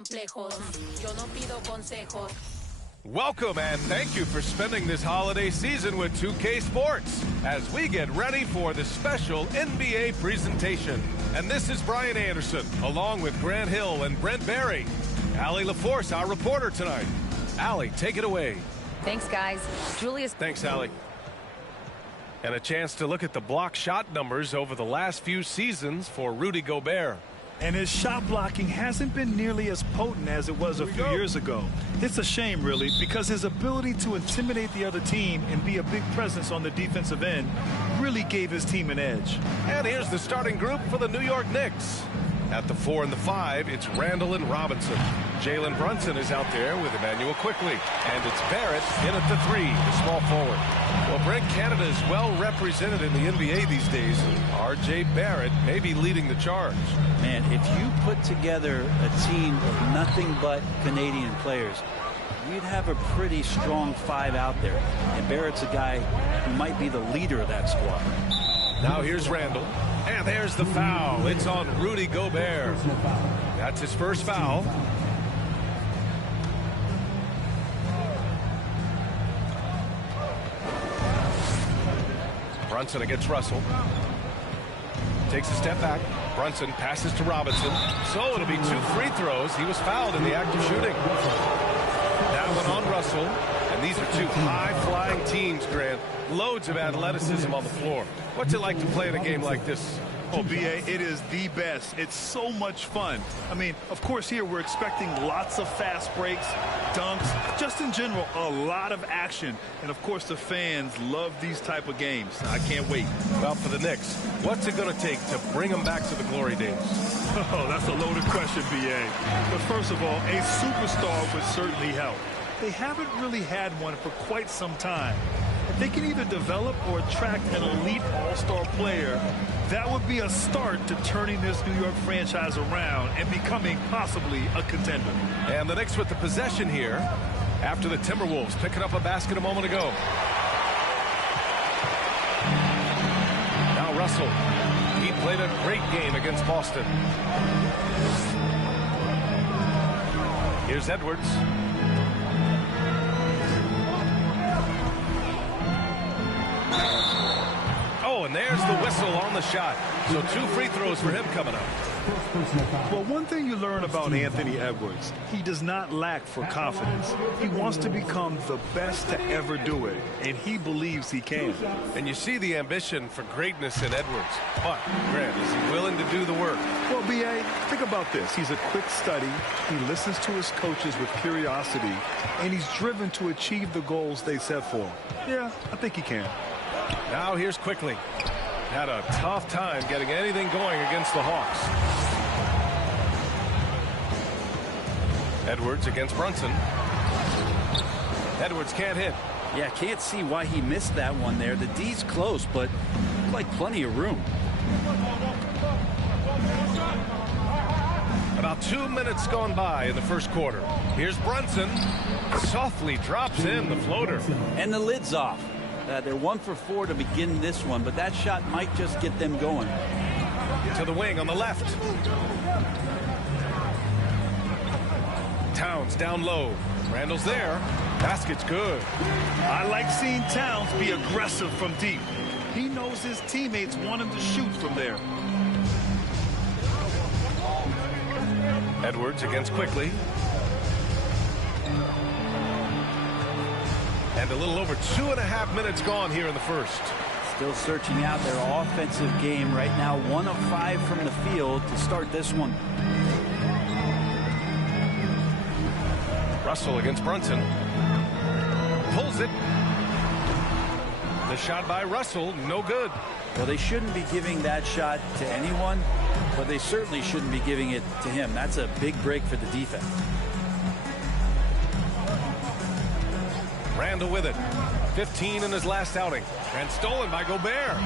complejos. Yo no pido consejos. Welcome and thank you for spending this holiday season with 2K Sports as we get ready for the special NBA presentation. And this is Brian Anderson along with Grant Hill and Brent Barry. Allie LaForce, our reporter tonight. Allie, take it away. Thanks, guys. Julius. Thanks, Allie. And a chance to look at the block shot numbers over the last few seasons for Rudy Gobert. And his shot blocking hasn't been nearly as potent as it was a few years ago. It's a shame, really, because his ability to intimidate the other team and be a big presence on the defensive end really gave his team an edge. And here's the starting group for the New York Knicks. At the 4 and the 5, it's Randall and Robinson. Jalen Brunson is out there with Emmanuel quickly. And it's Barrett in at the 3, the small forward. Well, Brent, Canada is well represented in the NBA these days. R.J. Barrett may be leading the charge. Man, if you put together a team of nothing but Canadian players, you'd have a pretty strong 5 out there. And Barrett's a guy who might be the leader of that squad. Now here's Randall. And there's the foul. It's on Rudy Gobert. That's his first foul. Brunson against Russell. Takes a step back. Brunson passes to Robinson. So it'll be 2 free throws. He was fouled in the act of shooting. That one on Russell. And these are 2 high-flying teams, Grant. Loads of athleticism on the floor. What's it like to play in a game like this? Oh, B.A., it is the best. It's so much fun. I mean, of course, here we're expecting lots of fast breaks, dunks, just in general, a lot of action. And, of course, the fans love these type of games. I can't wait. Well, for the Knicks, what's it going to take to bring them back to the glory days? Oh, that's a loaded question, B.A. But first of all, a superstar would certainly help. They haven't really had one for quite some time. If they can either develop or attract an elite all-star player, that would be a start to turning this New York franchise around and becoming possibly a contender. And the Knicks with the possession here after the Timberwolves picking up a basket a moment ago. Now Russell. He played a great game against Boston. Here's Edwards. Oh, and there's the whistle on the shot. So 2 free throws for him coming up. Well, one thing you learn about Anthony Edwards, he does not lack for confidence. He wants to become the best to ever do it, and he believes he can. And you see the ambition for greatness in Edwards. But, Grant, is he willing to do the work? Well, B.A., think about this. He's a quick study. He listens to his coaches with curiosity, and he's driven to achieve the goals they set for him. Yeah, I think he can. Now here's Quickly. Had a tough time getting anything going against the Hawks. Edwards against Brunson. Edwards can't hit. Yeah, can't see why he missed that one there. The D's close, but like plenty of room. About 2 minutes gone by in the first quarter. Here's Brunson. Softly drops in the floater. And the lid's off. They're 1 for 4 to begin this one, but that shot might just get them going. To the wing on the left. Towns down low. Randall's there. Basket's good. I like seeing Towns be aggressive from deep. He knows his teammates want him to shoot from there. Edwards against Quickly. And a little over 2.5 minutes gone here in the first. Still searching out their offensive game right now. 1 of 5 from the field to start this one. Russell against Brunson. Pulls it. The shot by Russell, no good. Well, they shouldn't be giving that shot to anyone, but they certainly shouldn't be giving it to him. That's a big break for the defense. Randall with it. 15 in his last outing. And stolen by Gobert.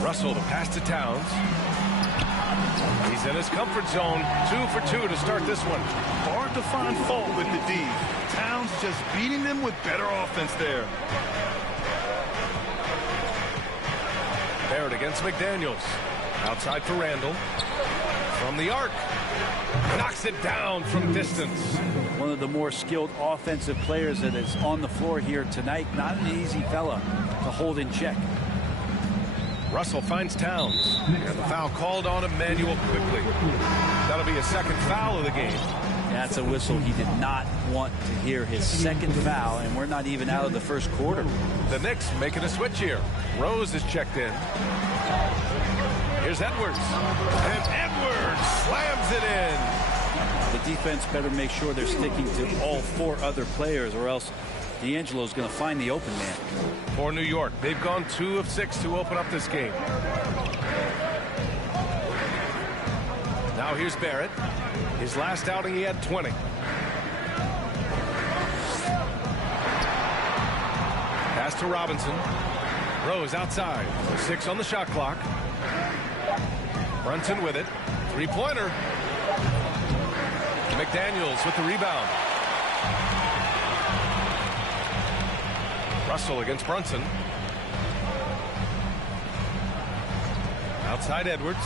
Russell to pass to Towns. He's in his comfort zone. 2 for 2 to start this one. Hard to find fault with the D. Towns just beating them with better offense there. Barrett against McDaniels. Outside for Randall. from the arc. Knocks it down from distance. One of the more skilled offensive players that is on the floor here tonight. Not an easy fella to hold in check. Russell finds Towns. And the foul called on Emmanuel quickly. That'll be a second foul of the game. That's a whistle he did not want to hear. His second foul, and we're not even out of the first quarter. The Knicks making a switch here. Rose is checked in. Here's Edwards. And Edwards slams it in. The defense better make sure they're sticking to all four other players, or else D'Angelo's going to find the open man. For New York, they've gone 2 of 6 to open up this game. Now here's Barrett. His last outing, he had 20. Pass to Robinson. Rose outside. 6 on the shot clock. Brunson with it. Three-pointer. McDaniels with the rebound. Russell against Brunson. Outside Edwards.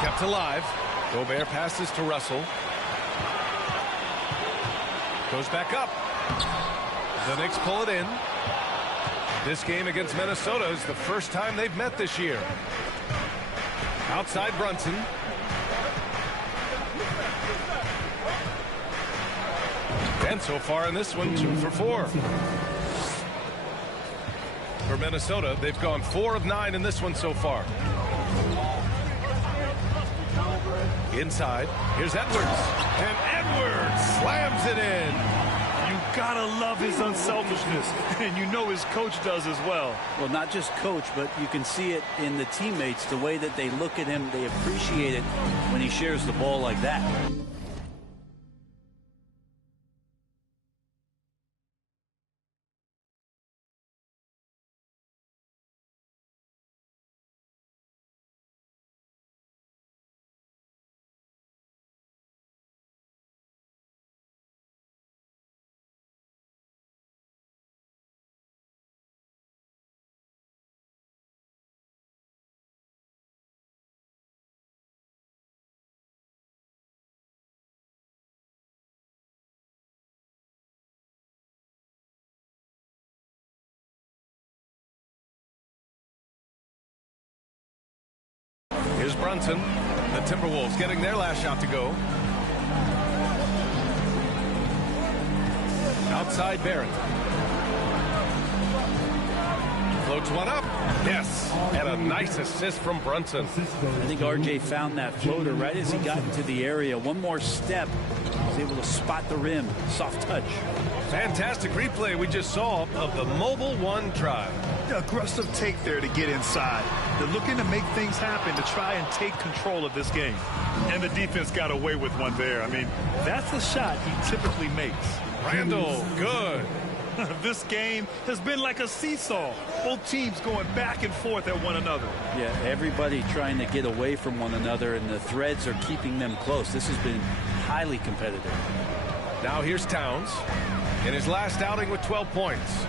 Kept alive. Gobert passes to Russell. Goes back up. The Knicks pull it in. This game against Minnesota is the first time they've met this year. Outside Brunson. And so far in this one, 2 for 4. For Minnesota, they've gone 4 of 9 in this one so far. Inside, here's Edwards. And Edwards slams it in. You gotta love his unselfishness, and you know his coach does as well. Well, not just coach, but you can see it in the teammates, the way that they look at him. They appreciate it when he shares the ball like that. Here's Brunson. The Timberwolves getting their last shot to go. Outside Barrett. Floats one up. Yes. And a nice assist from Brunson. I think RJ found that floater right as he got into the area. One more step. He was able to spot the rim. Soft touch. Fantastic replay we just saw of the mobile one drive. Aggressive take there to get inside. They're looking to make things happen to try and take control of this game. And the defense got away with one there. I mean, that's a shot he typically makes. Randall, good. This game has been like a seesaw. Both teams going back and forth at one another. Yeah, everybody trying to get away from one another, and the threads are keeping them close. This has been highly competitive. Now here's Towns in his last outing with 12 points.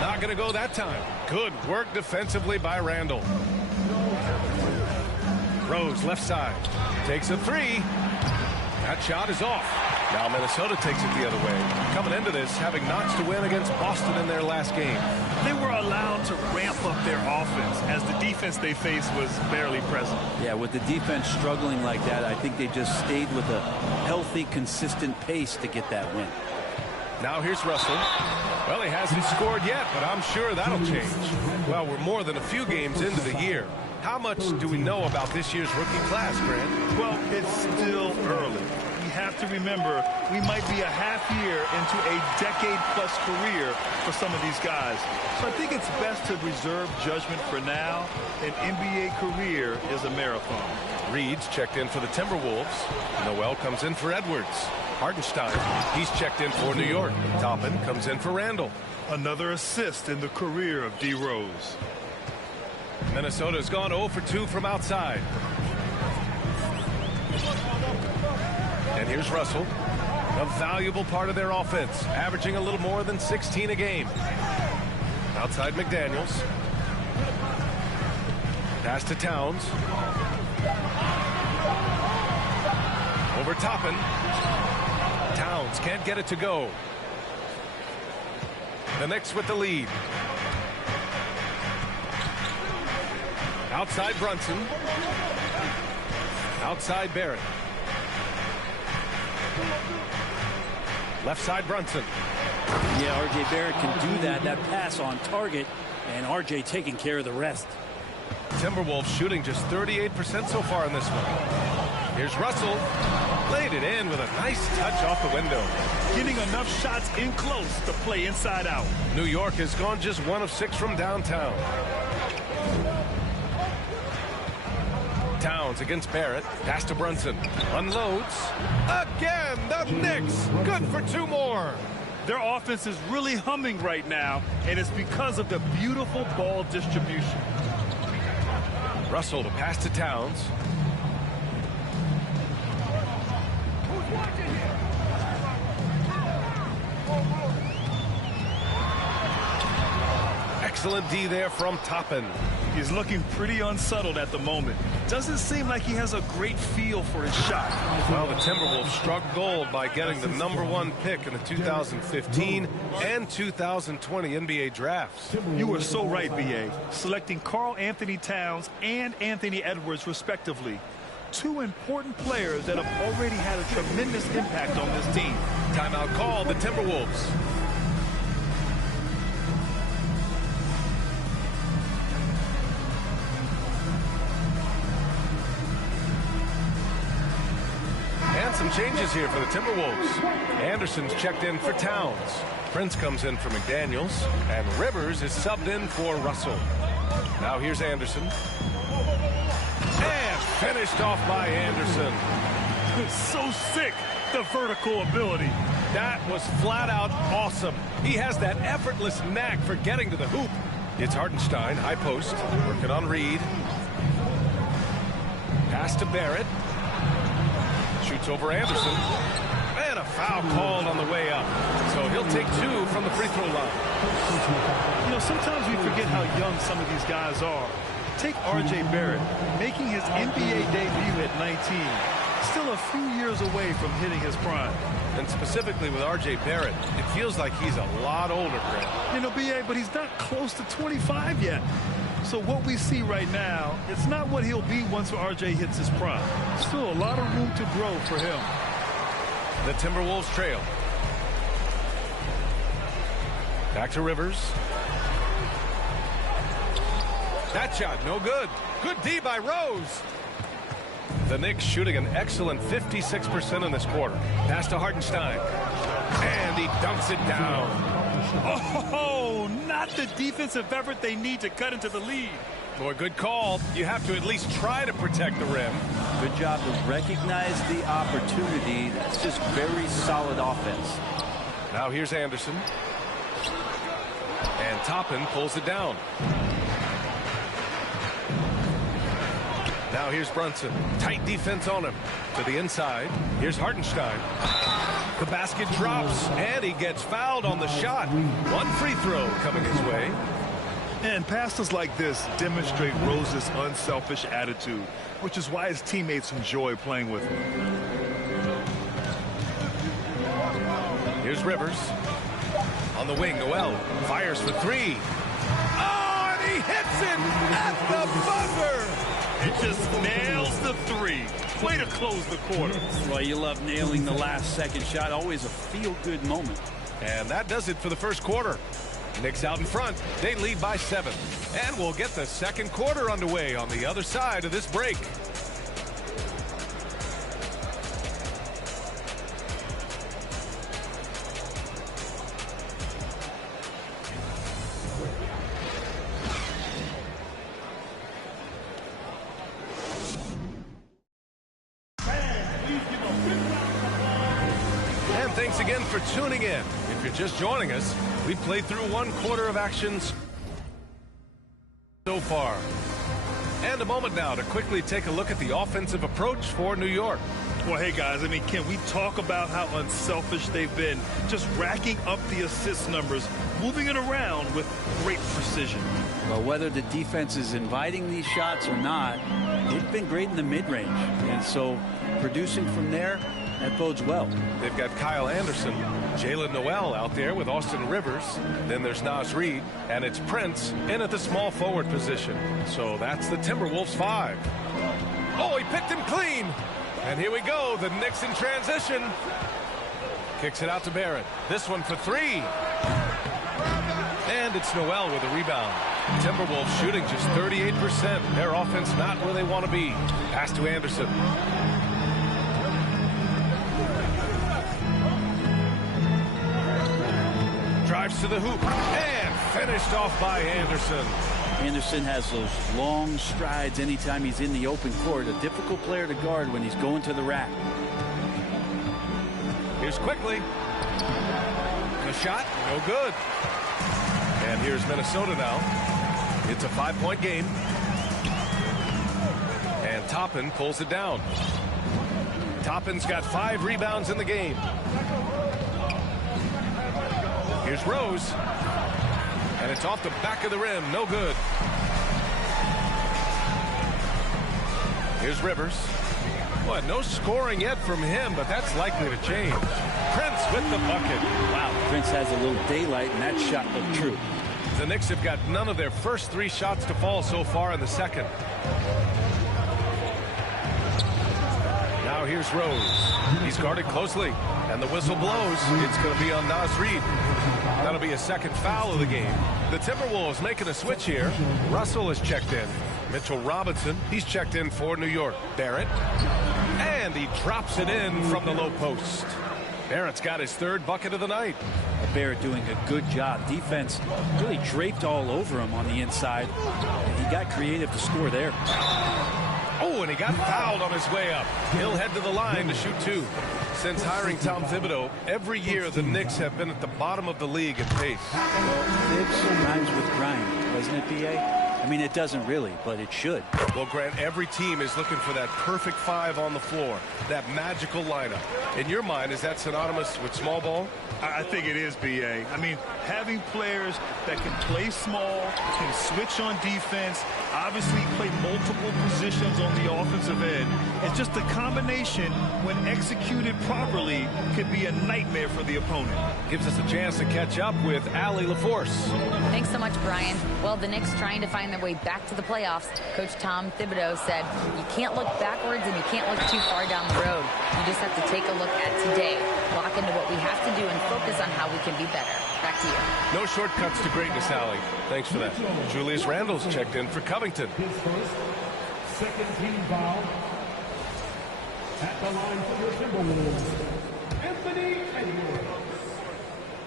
Not going to go that time. Good work defensively by Randall. Rose left side. Takes a 3. That shot is off. Now Minnesota takes it the other way. Coming into this, having notched a win against Boston in their last game. They were allowed to ramp up their offense as the defense they faced was barely present. Yeah, with the defense struggling like that, I think they just stayed with a healthy, consistent pace to get that win. Now here's Russell. Well, he hasn't scored yet, but I'm sure that'll change. Well, we're more than a few games into the year. How much do we know about this year's rookie class, Grant? Well, it's still early. We have to remember we might be a half year into a decade-plus career for some of these guys. So I think it's best to reserve judgment for now. An NBA career is a marathon. Reed's checked in for the Timberwolves. Noel comes in for Edwards. Hartenstein, he's checked in for New York. Toppin comes in for Randall. Another assist in the career of D. Rose. Minnesota's gone 0 for 2 from outside. And here's Russell, a valuable part of their offense, averaging a little more than 16 a game. Outside McDaniels. Pass to Towns. Over Toppin. Towns can't get it to go. The Knicks with the lead. Outside Brunson. Outside Barrett. Left side Brunson. Yeah, R.J. Barrett can do that. That pass on target, and R.J. taking care of the rest. Timberwolves shooting just 38% so far in this one. Here's Russell. Laid it in with a nice touch off the window. Getting enough shots in close to play inside out. New York has gone just 1 of 6 from downtown. Towns against Barrett. Pass to Brunson. Unloads. Again, the Knicks. Good for 2 more. Their offense is really humming right now, and it's because of the beautiful ball distribution. Russell to pass to Towns. Excellent D there from Toppin. He's looking pretty unsettled at the moment. Doesn't seem like he has a great feel for his shot. Well, the Timberwolves struck gold by getting the #1 pick in the 2015 and 2020 NBA drafts. You were so right, B.A. Selecting Karl Anthony Towns and Anthony Edwards, respectively. 2 important players that have already had a tremendous impact on this team. Timeout called, the Timberwolves. And some changes here for the Timberwolves. Anderson's checked in for Towns. Prince comes in for McDaniels. And Rivers is subbed in for Russell. Now here's Anderson. And finished off by Anderson. So sick, the vertical ability. That was flat out awesome. He has that effortless knack for getting to the hoop. It's Hartenstein, high post, working on Reed. Pass to Barrett. Shoots over Anderson. And a foul called on the way up. So he'll take 2 from the free throw line. You know, sometimes we forget how young some of these guys are. Take R.J. Barrett, making his NBA debut at 19. Still a few years away from hitting his prime. And specifically with R.J. Barrett, it feels like he's a lot older, Grant. You know, B.A., but he's not close to 25 yet. So what we see right now, it's not what he'll be once R.J. hits his prime. Still a lot of room to grow for him. The Timberwolves trail. Back to Rivers. That shot, no good. Good D by Rose. The Knicks shooting an excellent 56% in this quarter. Pass to Hartenstein. And he dunks it down. Oh, not the defensive effort they need to cut into the lead. Boy, good call. You have to at least try to protect the rim. Good job to recognize the opportunity. That's just very solid offense. Now here's Anderson. And Toppin pulls it down. Now here's Brunson. Tight defense on him. To the inside. Here's Hartenstein. The basket drops, and he gets fouled on the shot. 1 free throw coming his way. And passes like this demonstrate Rose's unselfish attitude, which is why his teammates enjoy playing with him. Here's Rivers. On the wing, Noel fires for 3. Oh, and he hits it at the buzzer. It just nails the 3. Way to close the quarter. Well, you love nailing the last second shot. Always a feel-good moment. And that does it for the first quarter. Knicks out in front. They lead by 7. And we'll get the second quarter underway on the other side of this break. Thanks again for tuning in. If you're just joining us, we've played through 1 quarter of action so far. And a moment now to quickly take a look at the offensive approach for New York. Well, hey, guys, I mean, can we talk about how unselfish they've been? Just racking up the assist numbers, moving it around with great precision. Well, whether the defense is inviting these shots or not, they've been great in the mid-range. And so producing from there, that bodes well. They've got Kyle Anderson, Jalen Noel out there with Austin Rivers. Then there's Naz Reid, and it's Prince in at the small forward position. So that's the Timberwolves 5. Oh, he picked him clean. And here we go, the Knicks in transition. Kicks it out to Barrett. This one for 3. And it's Noel with a rebound. Timberwolves shooting just 38%. Their offense not where they want to be. Pass to Anderson. Drives to the hoop and finished off by Anderson. Anderson has those long strides anytime he's in the open court. A difficult player to guard when he's going to the rack. Here's quickly. The shot, no good. And here's Minnesota now. It's a 5-point game. And Toppin pulls it down. Toppin's got 5 rebounds in the game. Here's Rose. And it's off the back of the rim. No good. Here's Rivers. Boy, no scoring yet from him, but that's likely to change. Prince with the bucket. Wow, Prince has a little daylight, and that shot looked true. The Knicks have got none of their first 3 shots to fall so far in the second. Now here's Rose. He's guarded closely, and the whistle blows. It's going to be on Naz Reid. That'll be a second foul of the game. The Timberwolves making a switch here. Russell is checked in. Mitchell Robinson, he's checked in for New York. Barrett, and he drops it in from the low post. Barrett's got his 3rd bucket of the night. Barrett doing a good job. Defense really draped all over him on the inside. And he got creative to score there. Oh, and he got fouled on his way up. He'll head to the line to shoot 2. Since hiring Tom Thibodeau, every year the Knicks have been at the bottom of the league in pace. Well, Thibs rhymes with grind, doesn't it, B.A.? I mean, it doesn't really, but it should. Well, Grant, every team is looking for that perfect 5 on the floor, that magical lineup. In your mind, is that synonymous with small ball? I think it is, B.A. I mean, having players that can play small, can switch on defense, obviously play multiple positions on the offensive end. It's just a combination, when executed properly, could be a nightmare for the opponent. Gives us a chance to catch up with Allie LaForce. Thanks so much, Brian. Well, the Knicks trying to find their way back to the playoffs. Coach Tom Thibodeau said, you can't look backwards and you can't look too far down the road. You just have to take a look at today, lock into what we have to do, and focus on how we can be better. Back to you. No shortcuts to greatness, Allie. Thanks for that. Julius Randle's checked in for Covington. His first, second team foul. At the line for the Timberwolves, Anthony Edwards.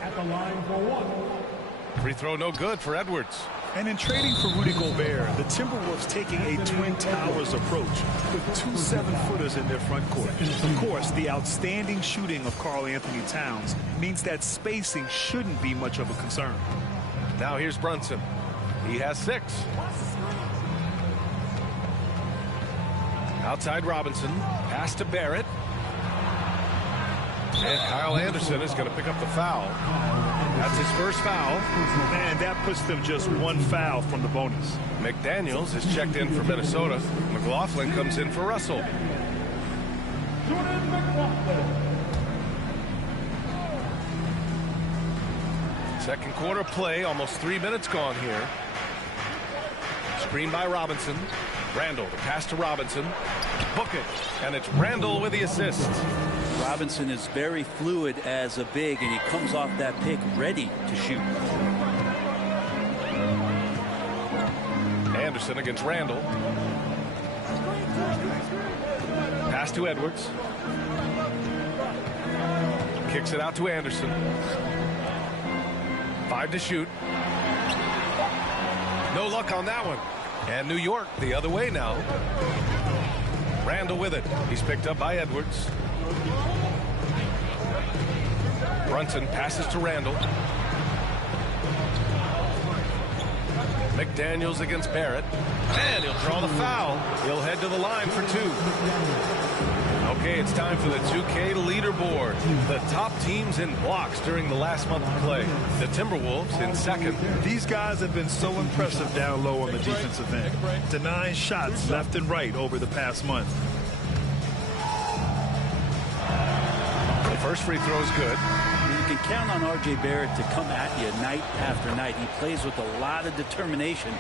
At the line for 1. Free throw no good for Edwards. And in trading for Rudy Gobert, the Timberwolves taking a Twin Towers approach with 2 7-footers in their front court. Of course, the outstanding shooting of Karl Anthony Towns means that spacing shouldn't be much of a concern. Now here's Brunson. He has 6. Outside Robinson. Pass to Barrett. And Kyle Anderson is going to pick up the foul. That's his first foul. And that puts them just 1 foul from the bonus. McDaniels is checked in for Minnesota. McLaughlin comes in for Russell. Second quarter play, almost 3 minutes gone here. Screen by Robinson. Randle, the pass to Robinson. Book it. And it's Randle with the assist. Robinson is very fluid as a big, and he comes off that pick ready to shoot. Anderson against Randle. Pass to Edwards. Kicks it out to Anderson. 5 to shoot. No luck on that one. And New York the other way now. Randle with it. He's picked up by Edwards. Brunson passes to Randle. McDaniels against Barrett. And he'll draw the foul. He'll head to the line for 2. Okay, it's time for the 2K leaderboard. The top teams in blocks during the last month of play. The Timberwolves in second. These guys have been so impressive down low on the defensive end, denying shots left and right over the past month. The first free throw is good. You can count on R.J. Barrett to come at you night after night. He plays with a lot of determination,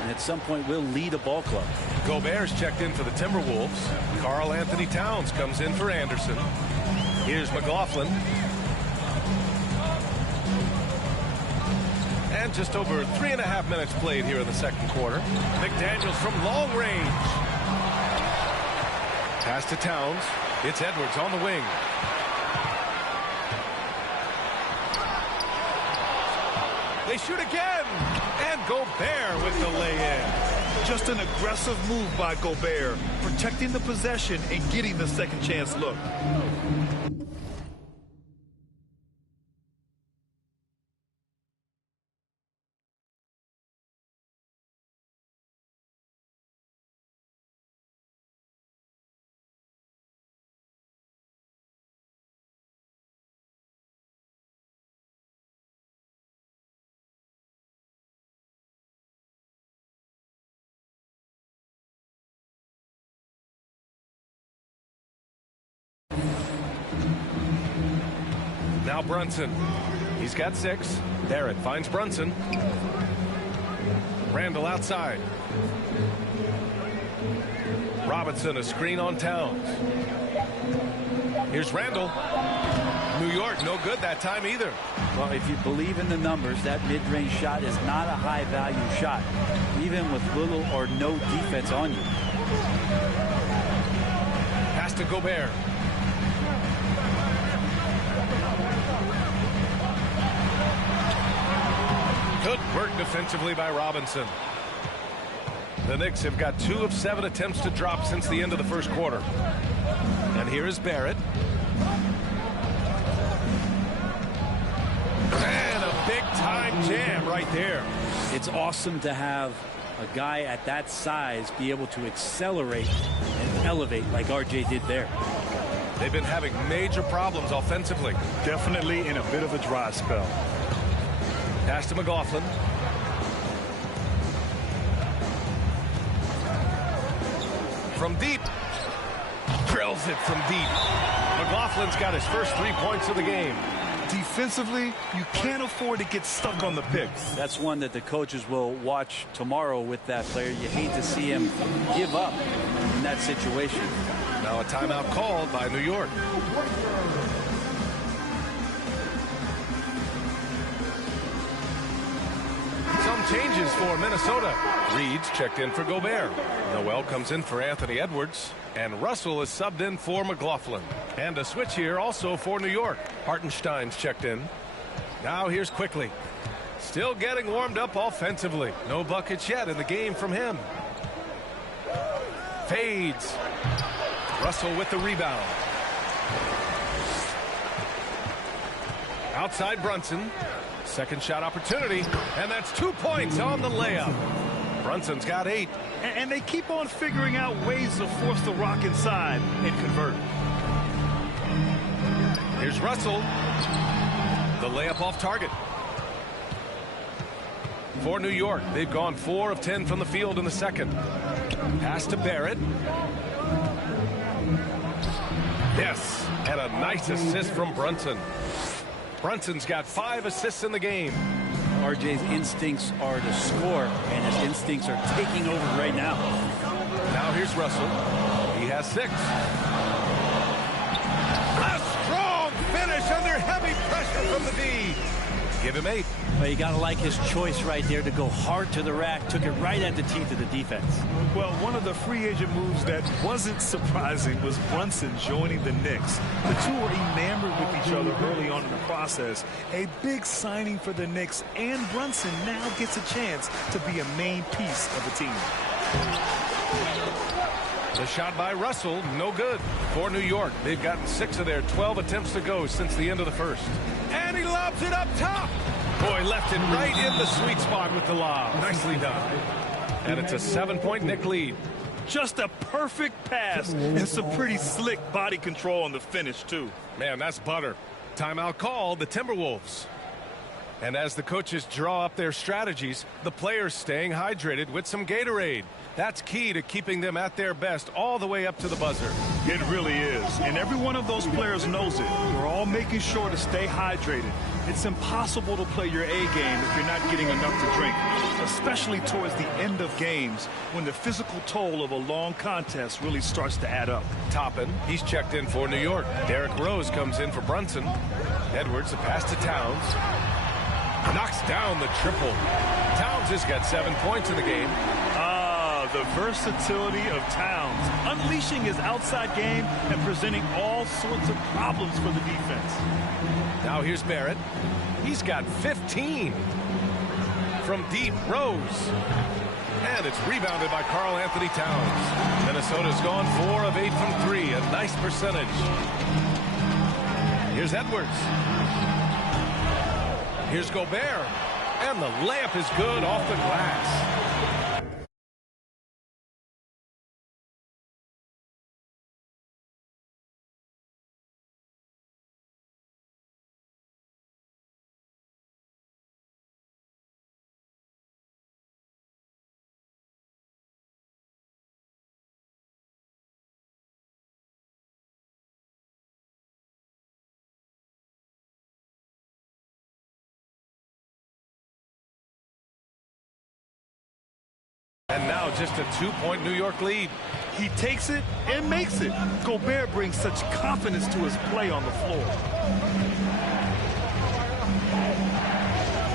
and at some point will lead a ball club. Gobert's checked in for the Timberwolves. Karl Anthony Towns comes in for Anderson. Here's McLaughlin. And just over 3.5 minutes played here in the second quarter. McDaniels from long range. Pass to Towns. It's Edwards on the wing. They shoot again. And Gobert with the lay-in. Just an aggressive move by Gobert, protecting the possession and getting the second chance look. Now Brunson. He's got 6. Barrett finds Brunson. Randall outside. Robinson, a screen on Towns. Here's Randall. New York, no good that time either. Well, if you believe in the numbers, that mid-range shot is not a high-value shot, even with little or no defense on you. Pass to Gobert. Good work defensively by Robinson. The Knicks have got 2 of 7 attempts to drop since the end of the first quarter. And here is Barrett. And a big-time jam right there. It's awesome to have a guy at that size be able to accelerate and elevate like RJ did there. They've been having major problems offensively. Definitely in a bit of a dry spell. Pass to McLaughlin. From deep. Drills it from deep. McLaughlin's got his first 3 points of the game. Defensively, you can't afford to get stuck on the picks. That's one that the coaches will watch tomorrow with that player. You hate to see him give up in that situation. Now a timeout called by New York. Some changes for Minnesota. Reed's checked in for Gobert. Noel comes in for Anthony Edwards. And Russell is subbed in for McLaughlin. And a switch here also for New York. Hartenstein's checked in. Now here's Quickly. Still getting warmed up offensively. No buckets yet in the game from him. Fades. Russell with the rebound. Outside Brunson. Second shot opportunity. And that's 2 points on the layup. Brunson's got 8. And they keep on figuring out ways to force the rock inside and convert. Here's Russell. The layup off target. For New York, they've gone 4 of 10 from the field in the second. Pass to Barrett. Yes, and a nice assist from Brunson. Brunson's got 5 assists in the game. RJ's instincts are to score, and his instincts are taking over right now. Now here's Russell. He has 6. A strong finish under heavy pressure from the D. Give him 8. Well, you got to like his choice right there to go hard to the rack. Took it right at the teeth of the defense. Well, one of the free agent moves that wasn't surprising was Brunson joining the Knicks. The two were enamored with each other early on in the process. A big signing for the Knicks, and Brunson now gets a chance to be a main piece of the team. The shot by Russell, no good. For New York, they've gotten 6 of their 12 attempts to go since the end of the first. And he lobs it up top. Boy, left it right in the sweet spot with the lob. Nicely done. And it's a 7-point Knick lead. Just a perfect pass and some pretty slick body control on the finish, too. Man, that's butter. Timeout called, the Timberwolves. And as the coaches draw up their strategies, the players staying hydrated with some Gatorade. That's key to keeping them at their best all the way up to the buzzer. It really is. And every one of those players knows it. They're all making sure to stay hydrated. It's impossible to play your A game if you're not getting enough to drink, especially towards the end of games when the physical toll of a long contest really starts to add up. Toppin, he's checked in for New York. Derrick Rose comes in for Brunson. Edwards, the pass to Towns. Knocks down the triple. Towns has got 7 points in the game. The versatility of Towns, unleashing his outside game and presenting all sorts of problems for the defense. Now here's Barrett. He's got 15. From deep, Rose. And it's rebounded by Karl Anthony Towns. Minnesota's gone 4 of 8 from 3. A nice percentage. Here's Edwards. Here's Gobert. And the layup is good off the glass. And now just a 2-point New York lead. He takes it and makes it. Gobert brings such confidence to his play on the floor.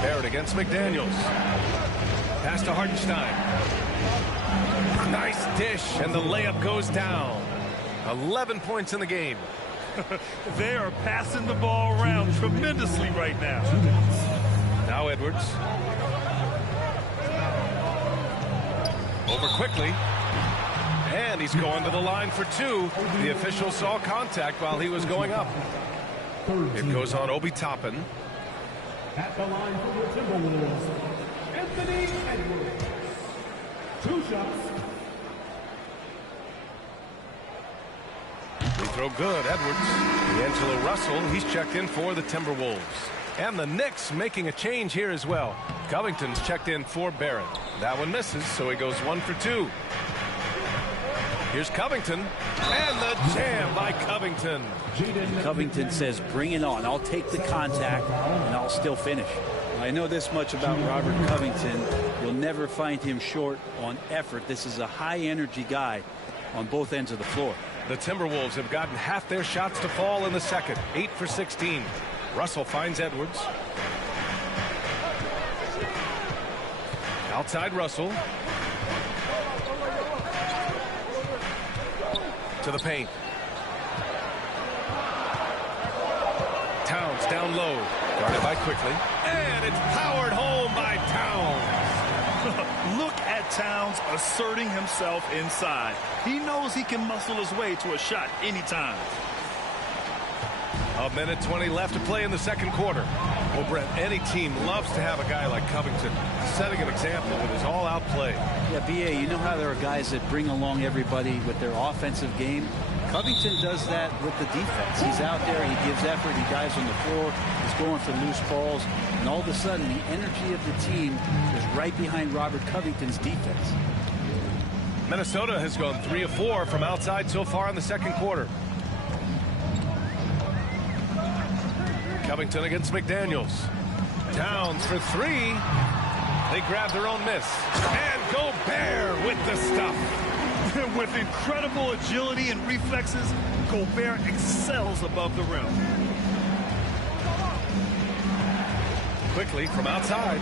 Barrett against McDaniels. Pass to Hartenstein. Nice dish, and the layup goes down. 11 points in the game. They are passing the ball around tremendously right now. Now Edwards. Over quickly. And he's going to the line for 2. The official saw contact while he was going up. It goes on Obi Toppin. At the line for the Timberwolves, Anthony Edwards. 2 shots. Free throw good, Edwards. D'Angelo Russell, he's checked in for the Timberwolves. And the Knicks making a change here as well. Covington's checked in for Barrett. That one misses, so he goes 1 for 2. Here's Covington, and the jam by Covington. Covington says, bring it on. I'll take the contact, and I'll still finish. I know this much about Robert Covington. You'll never find him short on effort. This is a high-energy guy on both ends of the floor. The Timberwolves have gotten half their shots to fall in the second, 8 for 16. Russell finds Edwards. Outside Russell. To the paint. Towns down low. Guarded by Quickly. And it's powered home by Towns. Look at Towns asserting himself inside. He knows he can muscle his way to a shot anytime. 1:20 left to play in the second quarter. Well, Brent, any team loves to have a guy like Covington setting an example with his all-out play. Yeah, B.A., you know how there are guys that bring along everybody with their offensive game? Covington does that with the defense. He's out there, he gives effort, he dives on the floor, he's going for loose balls, and all of a sudden the energy of the team is right behind Robert Covington's defense. Minnesota has gone 3 of 4 from outside so far in the second quarter. Covington against McDaniels. Towns for 3. They grab their own miss. And Gobert with the stuff. With incredible agility and reflexes, Gobert excels above the rim. Quickly from outside.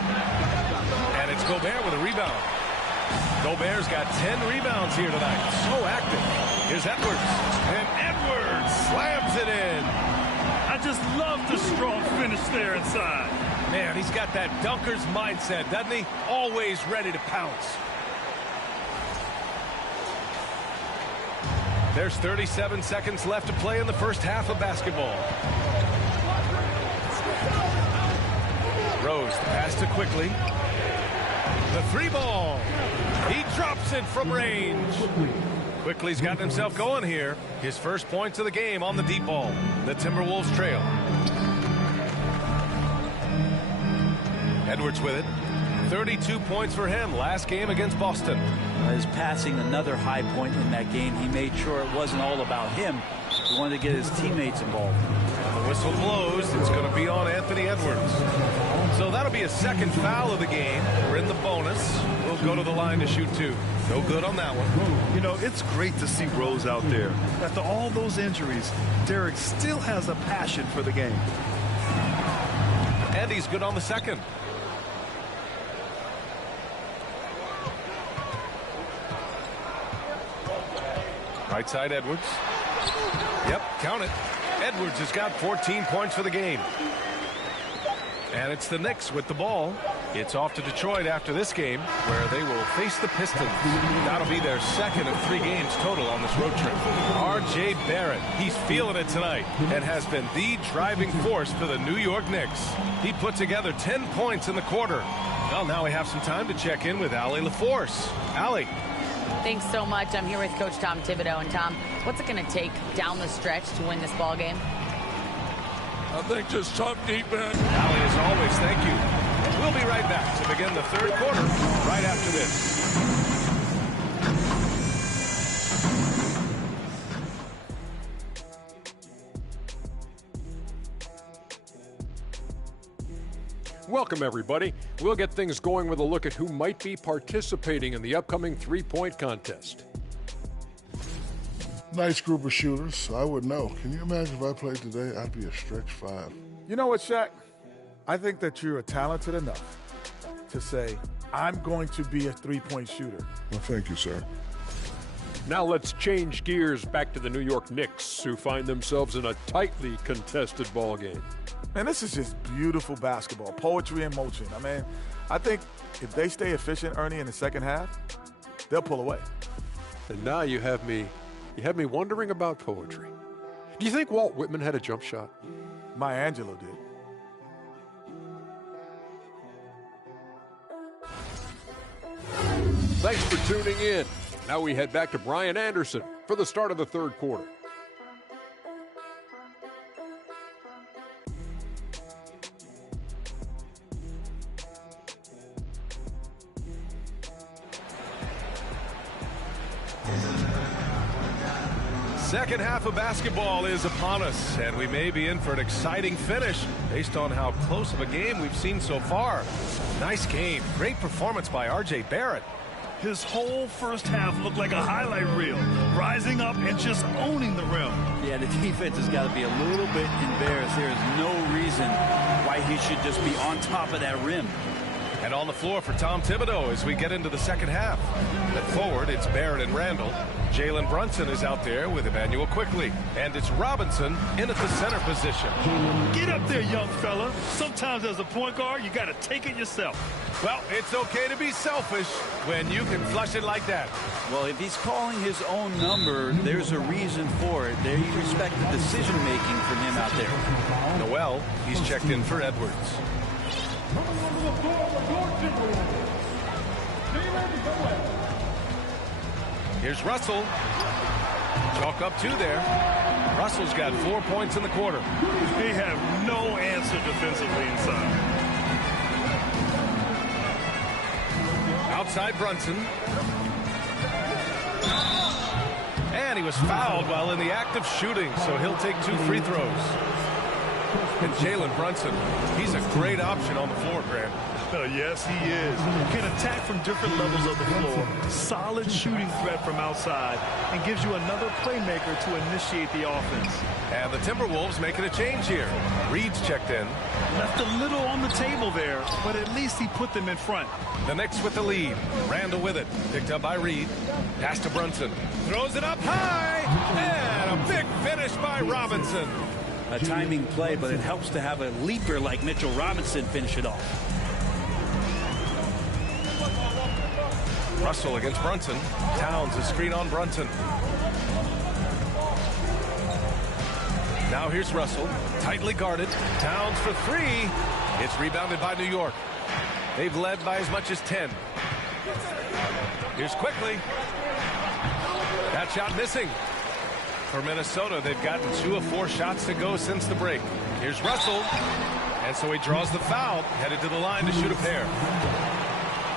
And it's Gobert with a rebound. Gobert's got 10 rebounds here tonight. So active. Here's Edwards. And Edwards slams it in. I just love the strong finish there inside. Man, he's got that dunker's mindset, doesn't he? Always ready to pounce. There's 37 seconds left to play in the first half of basketball. Rose, the pass to Quickly. The 3-ball. He drops it from range. Quickly's gotten himself going here. His first points of the game on the deep ball. The Timberwolves trail. Edwards with it. 32 points for him last game against Boston. His passing, another high point in that game. He made sure it wasn't all about him. He wanted to get his teammates involved. And the whistle blows. It's going to be on Anthony Edwards. So that'll be a second foul of the game. We're in the bonus. We'll go to the line to shoot 2. No good on that one. You know, it's great to see Rose out there. After all those injuries, Derek still has a passion for the game. And he's good on the second. Right side, Edwards. Yep, count it. Edwards has got 14 points for the game. And it's the Knicks with the ball. It's off to Detroit after this game, where they will face the Pistons. That'll be their second of 3 games total on this road trip. R.J. Barrett, he's feeling it tonight and has been the driving force for the New York Knicks. He put together 10 points in the quarter. Well, now we have some time to check in with Allie LaForce. Allie. Thanks so much. I'm here with Coach Tom Thibodeau. And Tom, what's it going to take down the stretch to win this ball game? I think just tough defense. Allie, as always, thank you. We'll be right back to begin the third quarter right after this. Welcome, everybody. We'll get things going with a look at who might be participating in the upcoming three-point contest. Nice group of shooters. I would know. Can you imagine if I played today? I'd be a stretch 5. You know what, Shaq? I think that you're talented enough to say, I'm going to be a three-point shooter. Well, thank you, sir. Now let's change gears back to the New York Knicks, who find themselves in a tightly contested ball game. Man, this is just beautiful basketball, poetry in motion. I mean, I think if they stay efficient, Ernie, in the second half, they'll pull away. And now you have me wondering about poetry. Do you think Walt Whitman had a jump shot? Maya Angelou did. Thanks for tuning in. Now we head back to Brian Anderson for the start of the third quarter. Second half of basketball is upon us, and we may be in for an exciting finish based on how close of a game we've seen so far. Nice game. Great performance by R.J. Barrett. His whole first half looked like a highlight reel, rising up and just owning the rim. Yeah, the defense has got to be a little bit embarrassed. There is no reason why he should just be on top of that rim. And on the floor for Tom Thibodeau as we get into the second half. At forward, it's Barrett and Randall. Jalen Brunson is out there with Emmanuel Quickly. And it's Robinson in at the center position. Get up there, young fella. Sometimes as a point guard, you got to take it yourself. Well, it's okay to be selfish when you can flush it like that. Well, if he's calling his own number, there's a reason for it. They respect the decision-making from him out there. Noel, he's checked in for Edwards. Here's Russell. Chalk up 2 there. Russell's got 4 points in the quarter. They have no answer defensively inside. Outside Brunson. And he was fouled while in the act of shooting, so he'll take 2 free throws. And Jalen Brunson, he's a great option on the floor, Grant. Yes, he is. Can attack from different levels of the floor. Solid shooting threat from outside and gives you another playmaker to initiate the offense. And the Timberwolves making a change here. Reed's checked in. Left a little on the table there, but at least he put them in front. The Knicks with the lead. Randall with it. Picked up by Reed. Pass to Brunson. Throws it up high. And a big finish by Robinson. A timing play, but it helps to have a leaper like Mitchell Robinson finish it off. Russell against Brunson. Towns a screen on Brunson. Now here's Russell. Tightly guarded. Towns for 3. It's rebounded by New York. They've led by as much as 10. Here's quickly. That shot missing. For Minnesota, they've gotten 2 of 4 shots to go since the break. Here's Russell. And so he draws the foul, headed to the line to shoot a pair.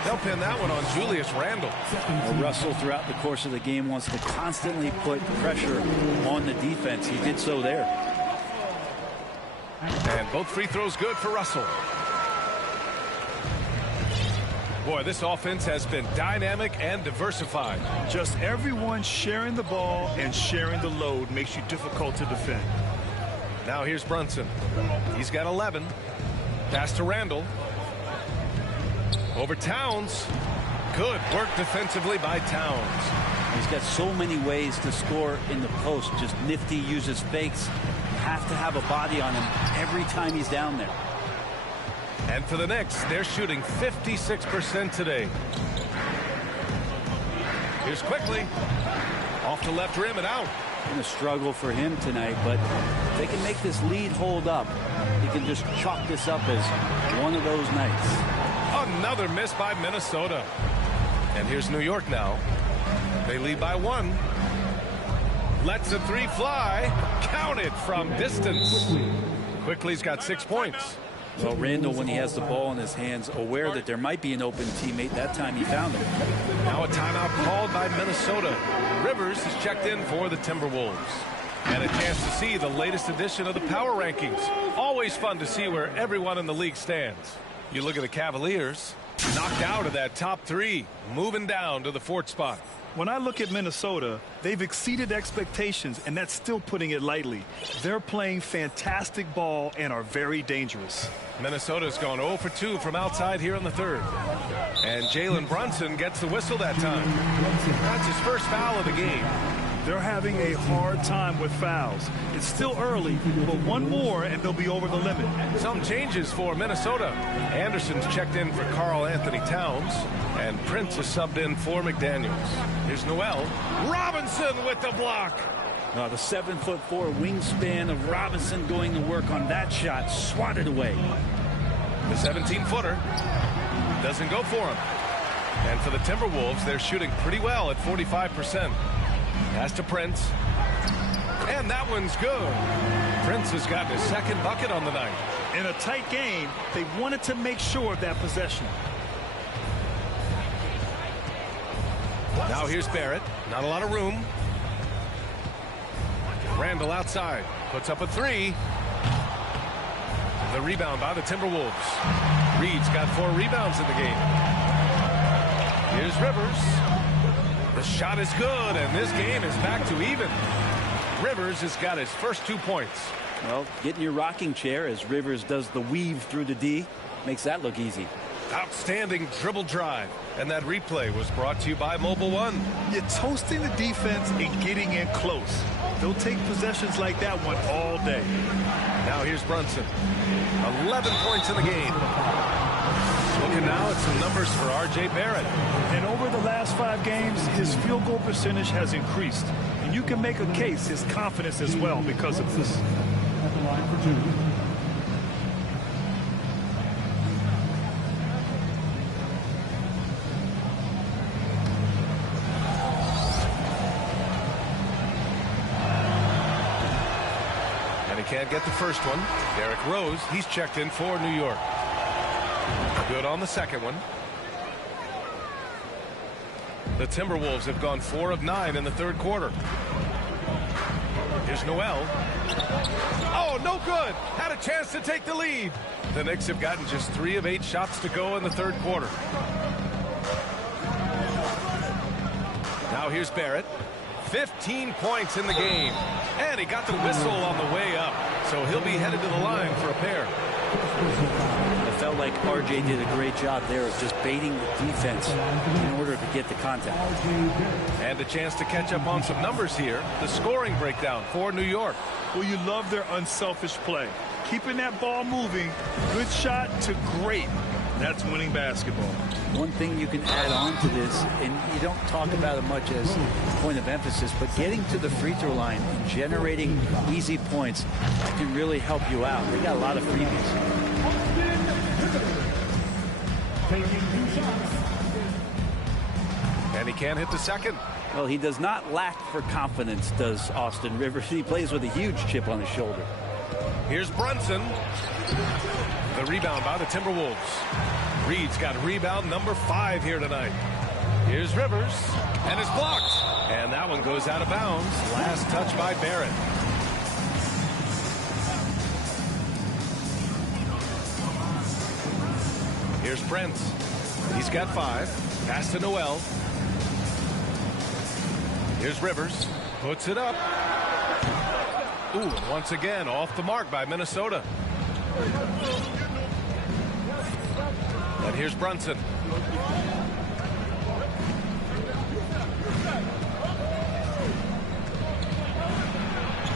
They'll pin that one on Julius Randle. Well, Russell, throughout the course of the game, wants to constantly put pressure on the defense. He did so there. And both free throws good for Russell. Boy, this offense has been dynamic and diversified. Just everyone sharing the ball and sharing the load makes you difficult to defend. Now here's Brunson. He's got 11. Pass to Randle. Over Towns. Good work defensively by Towns. He's got so many ways to score in the post. Just nifty, uses fakes. You have to have a body on him every time he's down there. And for the Knicks, they're shooting 56% today. Here's quickly. Off the left rim and out. Been a struggle for him tonight, but if they can make this lead hold up, he can just chalk this up as one of those nights. Another miss by Minnesota. And here's New York now. They lead by 1. Lets a 3 fly. Counted from distance. Quickly's got 6 points. Well, Randle, when he has the ball in his hands, aware that there might be an open teammate, that time he found him. Now a timeout called by Minnesota. Rivers is checked in for the Timberwolves. And a chance to see the latest edition of the power rankings. Always fun to see where everyone in the league stands. You look at the Cavaliers, knocked out of that top 3, moving down to the 4th spot. When I look at Minnesota, they've exceeded expectations, and that's still putting it lightly. They're playing fantastic ball and are very dangerous. Minnesota's gone 0 for 2 from outside here in the 3rd. And Jalen Brunson gets the whistle that time. That's his first foul of the game. They're having a hard time with fouls. It's still early, but one more and they'll be over the limit. Some changes for Minnesota. Anderson's checked in for Karl Anthony Towns, and Prince is subbed in for McDaniels. Here's Noel. Robinson with the block. The 7'4" wingspan of Robinson going to work on that shot, swatted away. The 17-footer doesn't go for him. And for the Timberwolves, they're shooting pretty well at 45%. Pass to Prince. And that one's good. Prince has gotten his 2nd bucket on the night. In a tight game, they wanted to make sure of that possession. Now here's Barrett. Not a lot of room. Randle outside. Puts up a 3. The rebound by the Timberwolves. Reed's got 4 rebounds in the game. Here's Rivers. The shot is good, and this game is back to even. Rivers has got his first 2 points. Well, get in your rocking chair as Rivers does the weave through the D. Makes that look easy. Outstanding dribble drive. And that replay was brought to you by Mobile One. You're toasting the defense and getting in close. They'll take possessions like that one all day. Now here's Brunson. 11 points in the game. Looking now at some numbers for R.J. Barrett. And over the last 5 games, his field goal percentage has increased. And you can make a case his confidence as well because of this. At the line for 2. And he can't get the first one. Derrick Rose, he's checked in for New York. Good on the 2nd one. The Timberwolves have gone 4 of 9 in the 3rd quarter. Here's Noel. Oh, no good. Had a chance to take the lead. The Knicks have gotten just 3 of 8 shots to go in the 3rd quarter. Now here's Barrett. 15 points in the game. And he got the whistle on the way up. So he'll be headed to the line for a pair. I felt like RJ did a great job there of just baiting the defense in order to get the contact. And a chance to catch up on some numbers here. The scoring breakdown for New York. Well, you love their unselfish play. Keeping that ball moving, good shot to great. That's winning basketball. One thing you can add on to this, and you don't talk about it much as a point of emphasis, but getting to the free throw line and generating easy points can really help you out. They got a lot of freebies. taking 2 shots. And he can't hit the second. Well, he does not lack for confidence, does Austin Rivers. He plays with a huge chip on his shoulder. Here's Brunson. The rebound by the Timberwolves. Reed's got rebound number 5 here tonight. Here's Rivers, and it's blocked. And that one goes out of bounds. Last touch by Barrett. Here's Prince. He's got 5. Pass to Noel. Here's Rivers. Puts it up. Ooh, and once again, off the mark by Minnesota. And here's Brunson.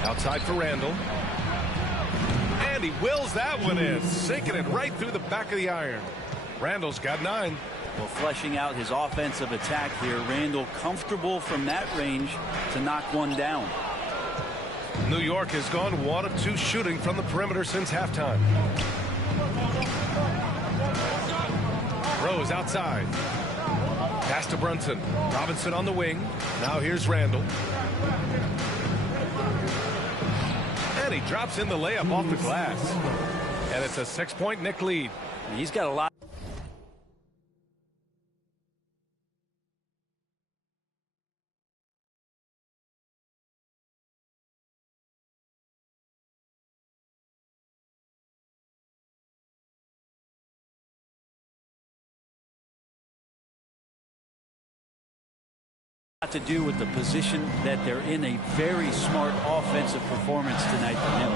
Outside for Randall. And he wills that one in, sinking it right through the back of the iron. Randall's got 9. Well, fleshing out his offensive attack here, Randall comfortable from that range to knock one down. New York has gone 1 of 2 shooting from the perimeter since halftime. Rose outside. Pass to Brunson. Robinson on the wing. Now here's Randall. And he drops in the layup off the glass. And it's a 6-point Knick lead. He's got a lot. To do with the position that they're in. A very smart offensive performance tonight from him.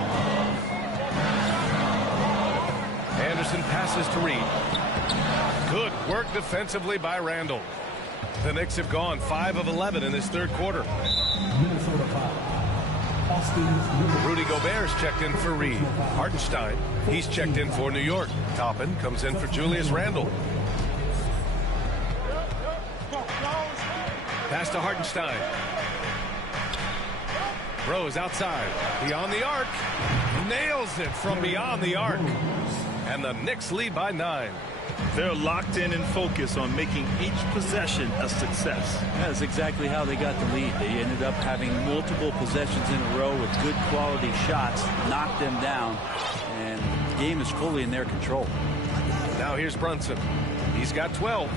Anderson passes to Reed. Good work defensively by Randall. The Knicks have gone 5 of 11 in this third quarter. Minnesota foul. Austin Rudy Gobert's checked in for Reed. Hartenstein, he's checked in for New York. Toppin comes in for Julius Randle. Pass to Hartenstein. Rose outside. Beyond the arc. Nails it from beyond the arc. And the Knicks lead by 9. They're locked in and focused on making each possession a success. That's exactly how they got the lead. They ended up having multiple possessions in a row with good quality shots, knocked them down, and the game is fully in their control. Now here's Brunson. He's got 12.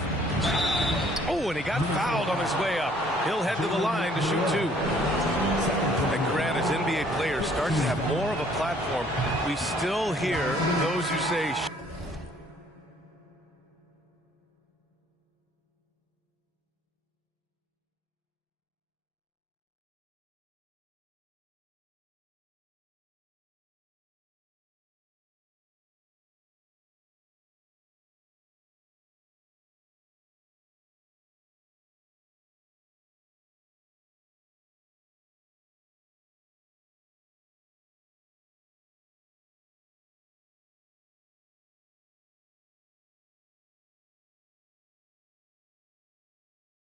Oh, and he got fouled on his way up. He'll head to the line to shoot 2. And Grant, as NBA players start to have more of a platform, we still hear those who say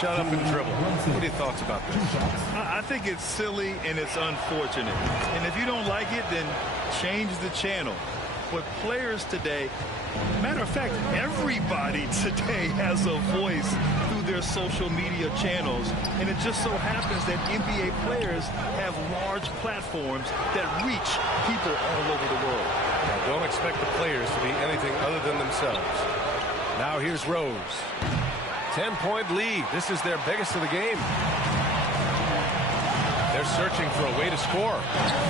shut up and dribble. What are your thoughts about this? I think it's silly and it's unfortunate. And if you don't like it, then change the channel. But players today, matter of fact, everybody today has a voice through their social media channels. And it just so happens that NBA players have large platforms that reach people all over the world. Now, don't expect the players to be anything other than themselves. Now here's Rose. 10-point lead. This is their biggest of the game. They're searching for a way to score.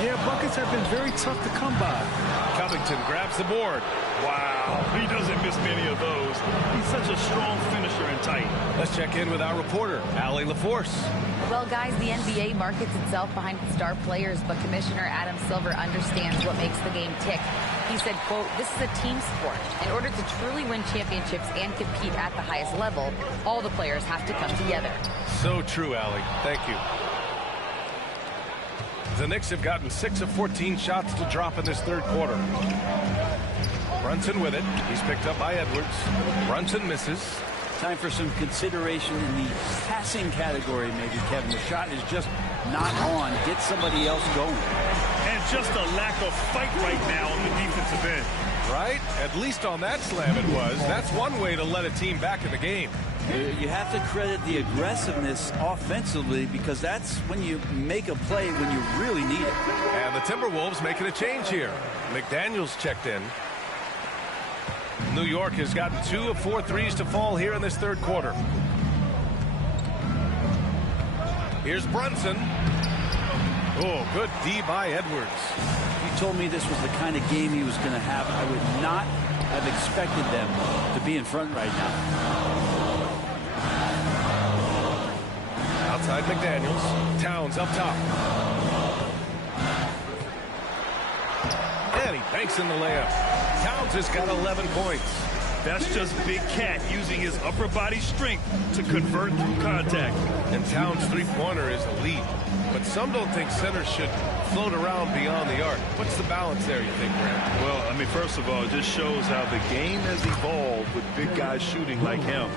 Yeah, buckets have been very tough to come by. Covington grabs the board. Wow, he doesn't miss many of those. He's such a strong finisher and tight. Let's check in with our reporter, Allie LaForce. Well, guys, the NBA markets itself behind its star players, but Commissioner Adam Silver understands what makes the game tick. He said, quote, "This is a team sport. In order to truly win championships and compete at the highest level, all the players have to come together." So true, Allie. Thank you. The Knicks have gotten 6 of 14 shots to drop in this third quarter. Brunson with it. He's picked up by Edwards. Brunson misses. Time for some consideration in the passing category, maybe, Kevin. The shot is just not on. Get somebody else going. And just a lack of fight right now on the defensive end. Right? At least on that slam it was. That's one way to let a team back in the game. You have to credit the aggressiveness offensively because that's when you make a play when you really need it. And the Timberwolves making a change here. McDaniels checked in. New York has gotten 2 of 4 threes to fall here in this third quarter. Here's Brunson. Oh, good D by Edwards. If you told me this was the kind of game he was going to have, I would not have expected them to be in front right now. Outside McDaniels. Towns up top. And he banks in the layup. Towns has got 11 points. That's just Big Cat using his upper body strength to convert through contact. And Towns' three-pointer is elite. But some don't think centers should float around beyond the arc. What's the balance there, you think, Grant? Well, I mean, first of all, it just shows how the game has evolved with big guys shooting like him.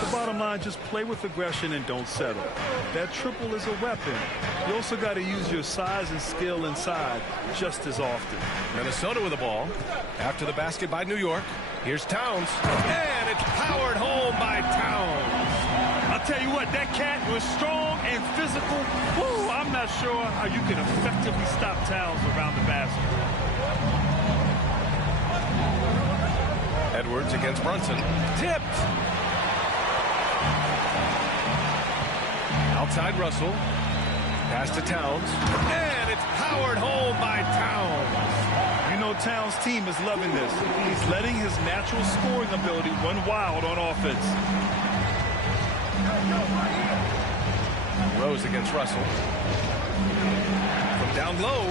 The bottom line, just play with aggression and don't settle. That triple is a weapon. You also got to use your size and skill inside just as often. Minnesota with the ball. After the basket by New York. Here's Towns. And it's powered home by Towns. I'll tell you what, that cat was strong and physical. Woo, I'm not sure how you can effectively stop Towns around the basket. Edwards against Brunson. Tipped. Outside Russell. Pass to Towns. And it's powered home by Towns. You know Towns' team is loving this. He's letting his natural scoring ability run wild on offense. Rose against Russell. From down low.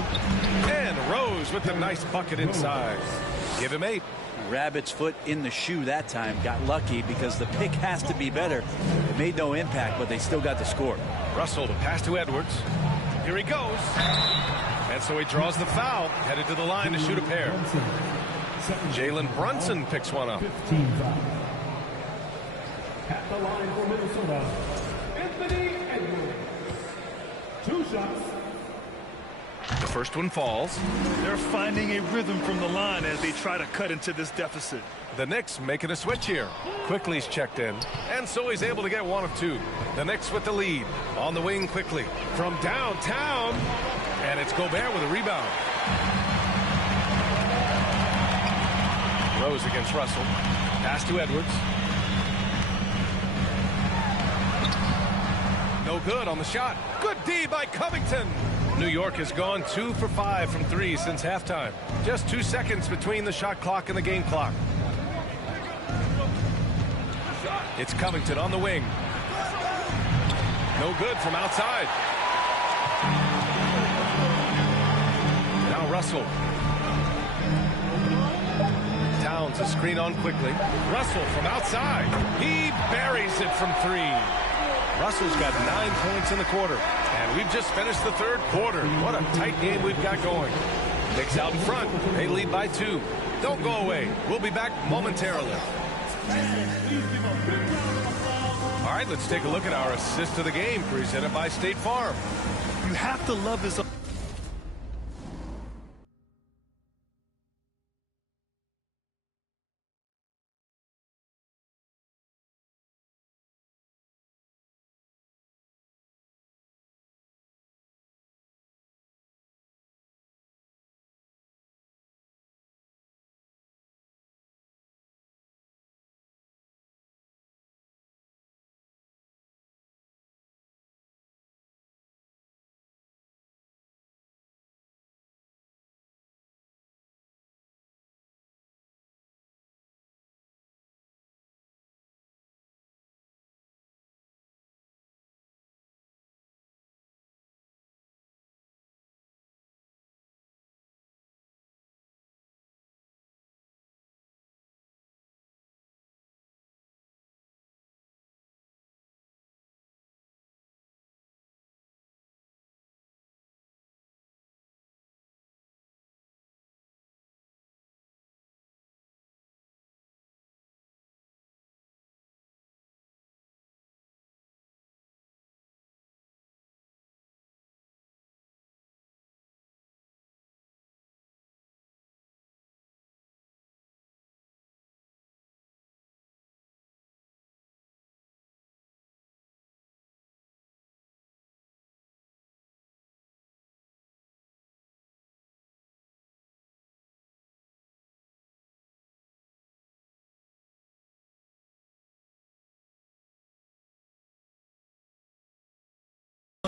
And Rose with the nice bucket inside. Give him 8. Rabbit's foot in the shoe that time. Got lucky because the pick has to be better. It made no impact, but they still got the score. Russell to pass to Edwards. Here he goes. And so he draws the foul. Headed to the line to shoot a pair. Jalen Brunson picks one up. 15 foul. At the line for Minnesota, Anthony Edwards. 2 shots. The first one falls. They're finding a rhythm from the line as they try to cut into this deficit. The Knicks making a switch here. Quickly's checked in. And so he's able to get 1 of 2. The Knicks with the lead. On the wing quickly. From downtown. And it's Gobert with a rebound. Rose against Russell. Pass to Edwards. No good on the shot. Good D by Covington. New York has gone 2 for 5 from 3 since halftime. Just 2 seconds between the shot clock and the game clock. It's Covington on the wing. No good from outside. Now Russell. Towns a screen on quickly. Russell from outside. He buries it from 3. Russell's got 9 points in the quarter. And we've just finished the third quarter. What a tight game we've got going. Knicks out in front. They lead by 2. Don't go away. We'll be back momentarily. All right, let's take a look at our assist of the game presented by State Farm. You have to love this.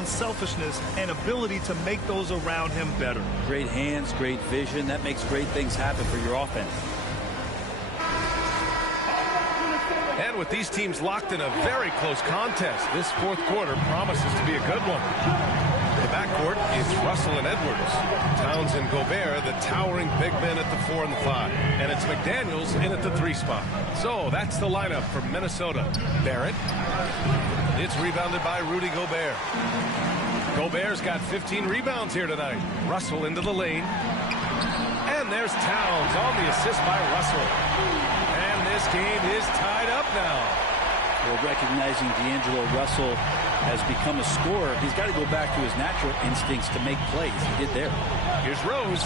unselfishness and ability to make those around him better. Great hands, great vision. That makes great things happen for your offense. And with these teams locked in a very close contest, this fourth quarter promises to be a good one. The backcourt is Russell and Edwards. Towns and Gobert, the towering big men at the 4 and the 5. And it's McDaniels in at the 3 spot. So that's the lineup for Minnesota. Barrett. It's rebounded by Rudy Gobert. Gobert's got 15 rebounds here tonight. Russell into the lane. And there's Towns on the assist by Russell. And this game is tied up now. Well, recognizing D'Angelo Russell has become a scorer, he's got to go back to his natural instincts to make plays. He did there. Here's Rose.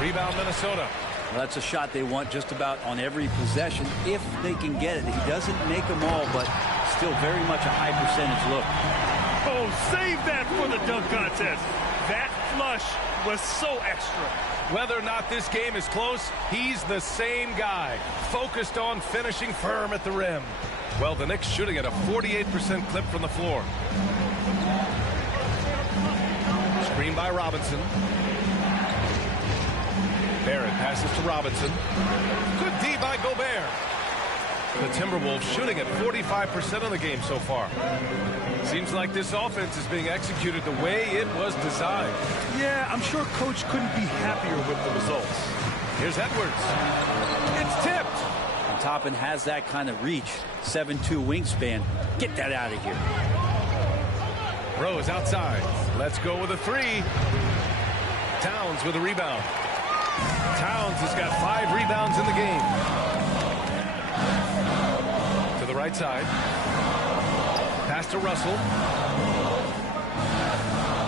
Rebound Minnesota. Well, that's a shot they want just about on every possession if they can get it. He doesn't make them all, but still very much a high percentage look. Oh, save that for the dunk contest. That flush was so extra. Whether or not this game is close, he's the same guy, focused on finishing firm at the rim. Well, the Knicks shooting at a 48% clip from the floor. Screen by Robinson. Barrett passes to Robinson. Good D by Gobert. The Timberwolves shooting at 45% of the game so far. Seems like this offense is being executed the way it was designed. Yeah, I'm sure Coach couldn't be happier with the results. Here's Edwards. It's tipped. And Toppin has that kind of reach. 7'2" wingspan. Get that out of here. Rose outside. Let's go with a 3. Towns with a rebound. Towns has got 5 rebounds in the game. To the right side. Pass to Russell.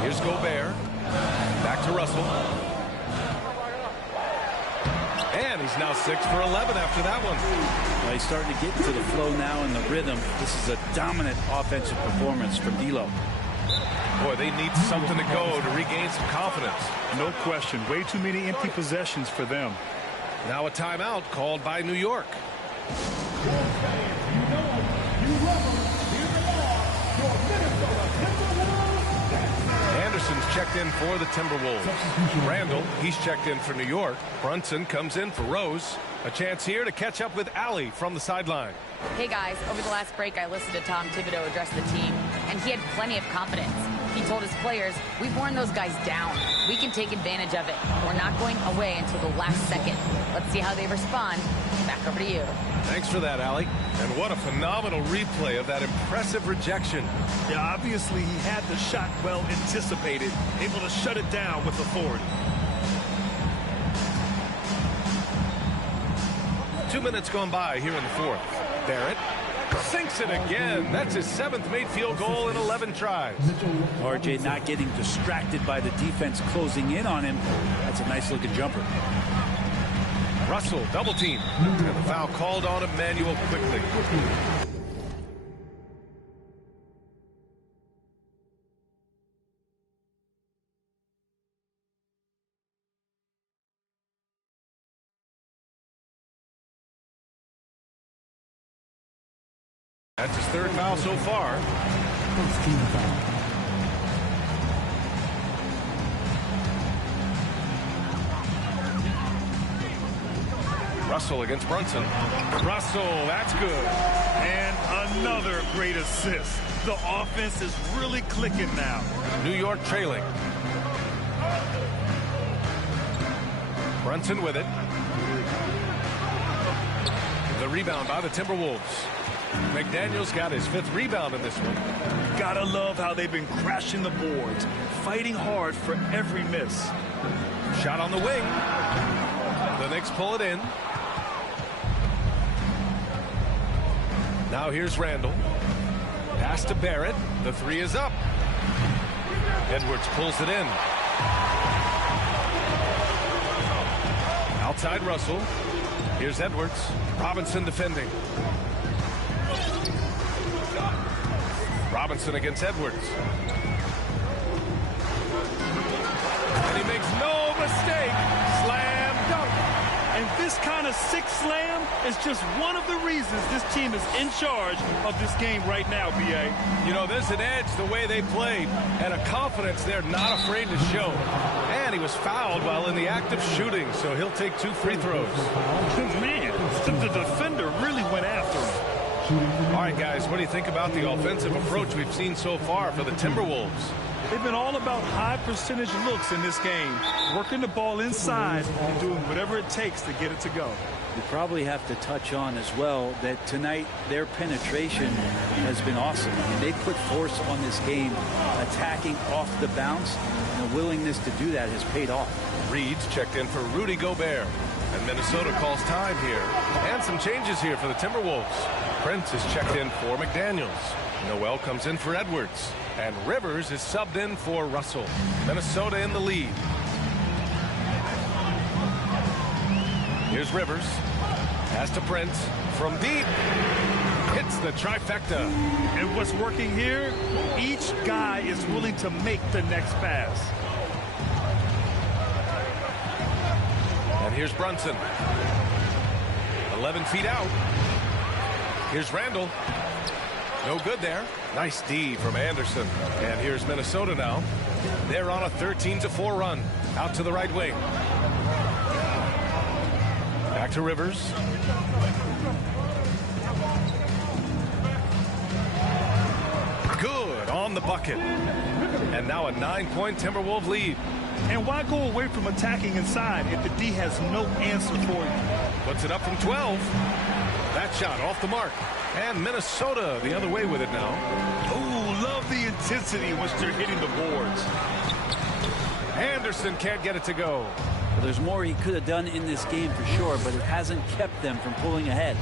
Here's Gobert. Back to Russell. And he's now 6 for 11 after that one. Well, he's starting to get into the flow now and the rhythm. This is a dominant offensive performance from D'Lo. Boy, they need something to go to regain some confidence. No question. Way too many empty possessions for them. Now a timeout called by New York. Anderson's checked in for the Timberwolves. Randall, he's checked in for New York. Brunson comes in for Rose. A chance here to catch up with Allie from the sideline. Hey guys, over the last break I listened to Tom Thibodeau address the team, and he had plenty of confidence. He told his players, we've worn those guys down. We can take advantage of it. We're not going away until the last second. Let's see how they respond. Back over to you. Thanks for that, Allie. And what a phenomenal replay of that impressive rejection. Yeah, obviously he had the shot well anticipated, able to shut it down with authority. 2 minutes gone by here in the fourth. Barrett sinks it again. That's his 7th made field goal in 11 tries. RJ not getting distracted by the defense closing in on him. That's a nice looking jumper. Russell double team. And the foul called on Emmanuel quickly. That's his 3rd foul so far. First team foul. Russell against Brunson. Russell, that's good. And another great assist. The offense is really clicking now. New York trailing. Brunson with it. The rebound by the Timberwolves. McDaniels got his 5th rebound in this one. Gotta love how they've been crashing the boards, fighting hard for every miss. Shot on the wing. The Knicks pull it in. Now here's Randall. Pass to Barrett. The 3 is up. Edwards pulls it in. Outside Russell. Here's Edwards. Robinson defending. Robinson against Edwards. And he makes no mistake. Slam dunk. And this kind of 6 slam is just one of the reasons this team is in charge of this game right now, B.A. You know, there's an edge the way they played and a confidence they're not afraid to show. And he was fouled while in the act of shooting, so he'll take 2 free throws. Man, the defender really went after him. All right, guys, what do you think about the offensive approach we've seen so far for the Timberwolves? They've been all about high percentage looks in this game, working the ball inside and doing whatever it takes to get it to go. You probably have to touch on as well that tonight their penetration has been awesome. I mean, they put force on this game, attacking off the bounce, and the willingness to do that has paid off. Reed's checked in for Rudy Gobert, and Minnesota calls time here. And some changes here for the Timberwolves. Prince is checked in for McDaniels. Noel comes in for Edwards. And Rivers is subbed in for Russell. Minnesota in the lead. Here's Rivers. Pass to Prince. From deep. Hits the trifecta. And what's working here, each guy is willing to make the next pass. And here's Brunson. 11 feet out. Here's Randall. No good there. Nice D from Anderson. And here's Minnesota now. They're on a 13-4 run. Out to the right wing. Back to Rivers. Good on the bucket. And now a 9-point Timberwolves lead. And why go away from attacking inside if the D has no answer for you? Puts it up from 12. That shot off the mark. And Minnesota the other way with it now. Ooh, love the intensity in which they're hitting the boards. Anderson can't get it to go. Well, there's more he could have done in this game for sure, but it hasn't kept them from pulling ahead.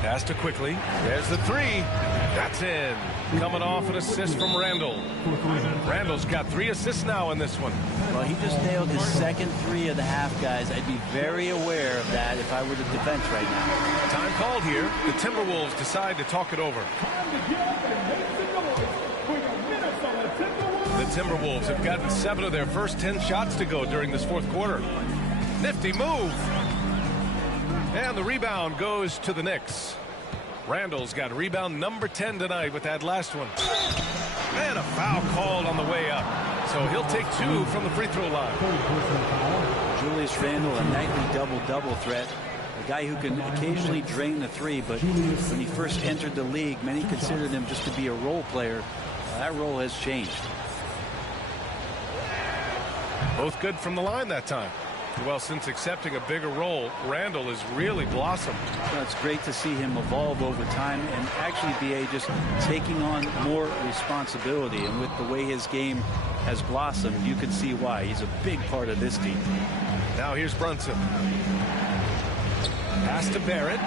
Pass to Quickly. There's the 3. That's in. Coming off an assist from Randall. Randall's got 3 assists now in this one. Well, he just nailed his second 3 of the half, guys. I'd be very aware of that if I were the defense right now. Time called here. The Timberwolves decide to talk it over. The Timberwolves have gotten 7 of their first 10 shots to go during this fourth quarter. Nifty move. And the rebound goes to the Knicks. Randall's got rebound number 10 tonight with that last one. And a foul called on the way up. So he'll take 2 from the free throw line. Julius Randle, a nightly double-double threat. A guy who can occasionally drain the 3, but when he first entered the league, many considered him just to be a role player. That role has changed. Both good from the line that time. Well, since accepting a bigger role, Randall has really blossomed. Well, it's great to see him evolve over time and actually be just taking on more responsibility. And with the way his game has blossomed, you can see why. He's a big part of this team. Now here's Brunson. Pass to Barrett.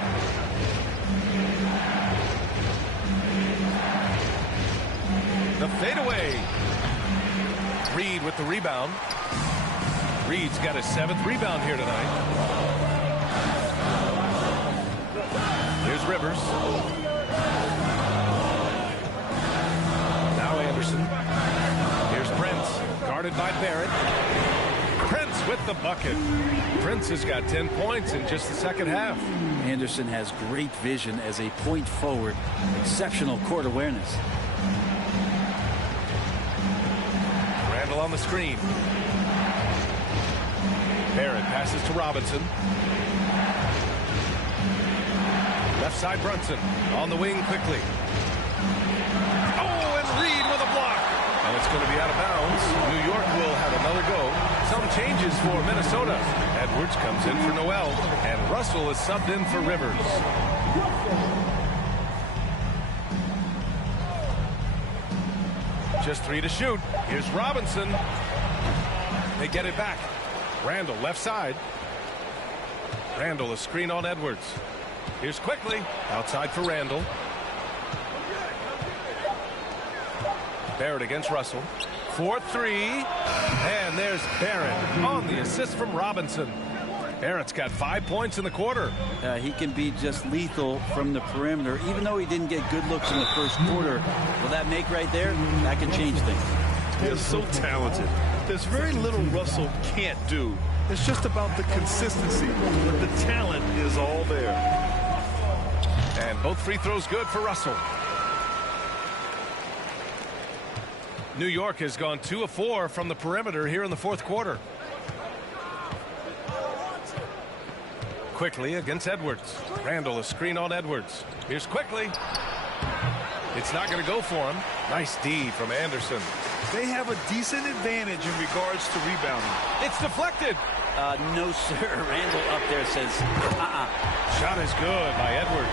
The fadeaway. Reed with the rebound. Reed's got his 7th rebound here tonight. Here's Rivers. Now Anderson. Here's Prince, guarded by Barrett. Prince with the bucket. Prince has got 10 points in just the second half. Anderson has great vision as a point forward. Exceptional court awareness. Randall on the screen. Barrett passes to Robinson. Left side Brunson on the wing quickly. Oh, and Reed with a block. And it's going to be out of bounds. New York will have another go. Some changes for Minnesota. Edwards comes in for Noel. And Russell is subbed in for Rivers. Just 3 to shoot. Here's Robinson. They get it back. Randall left side. Randall a screen on Edwards. Here's Quickly outside for Randall. Barrett against Russell. 4-3. And there's Barrett on the assist from Robinson. Barrett's got 5 points in the quarter. He can be just lethal from the perimeter. Even though he didn't get good looks in the first quarter, will that make right there? That can change things. He is so talented. There's very little Russell can't do It's just about the consistency, but the talent is all there. And both free throws good for Russell. New York has gone 2 of 4 from the perimeter here in the fourth quarter. Quickly against Edwards. Randall, a screen on Edwards. Here's Quickly. It's not going to go for him. Nice D from Anderson. They have a decent advantage in regards to rebounding. It's deflected. No, sir. Randall up there says, Shot is good by Edwards.